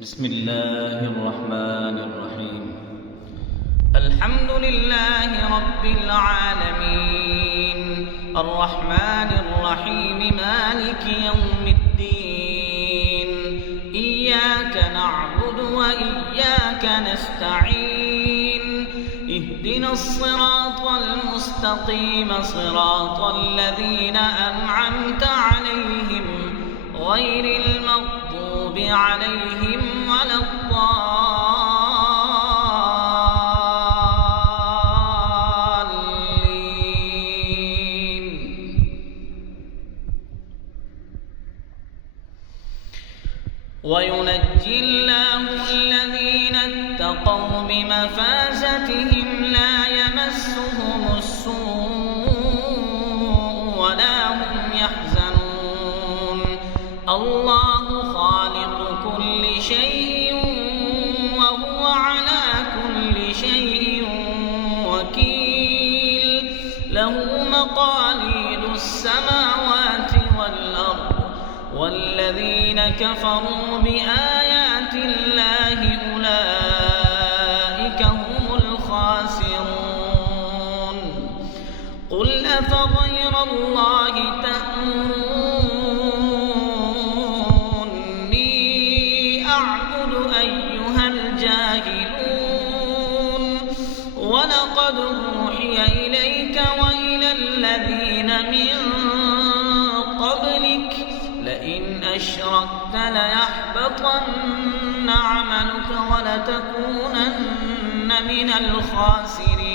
بسم الله الرحمن الرحيم. الحمد لله رب العالمين الرحمن الرحيم مالك يوم الدين إياك نعبد وإياك نستعين اهدنا الصراط المستقيم صراط الذين أنعمت عليهم غير المغضوب عليهم ولا الضالين. وينجي الله الذين اتقوا بمفازتهم لا يمسهم السوء ولا هم يحزنون. الله خالق كل شيء وهو على كل شيء وكيل. له مقاليد السماوات والأرض والذين كفروا بآيات الله أولئك هم الخاسرون. قل أفغير الله تأمروني أعبد أيها الجاهلون. ولقد أوحي إليك وإلى الذين من قبلك لئن أشركت ليحبطن عملك ولتكونن من الخاسرين.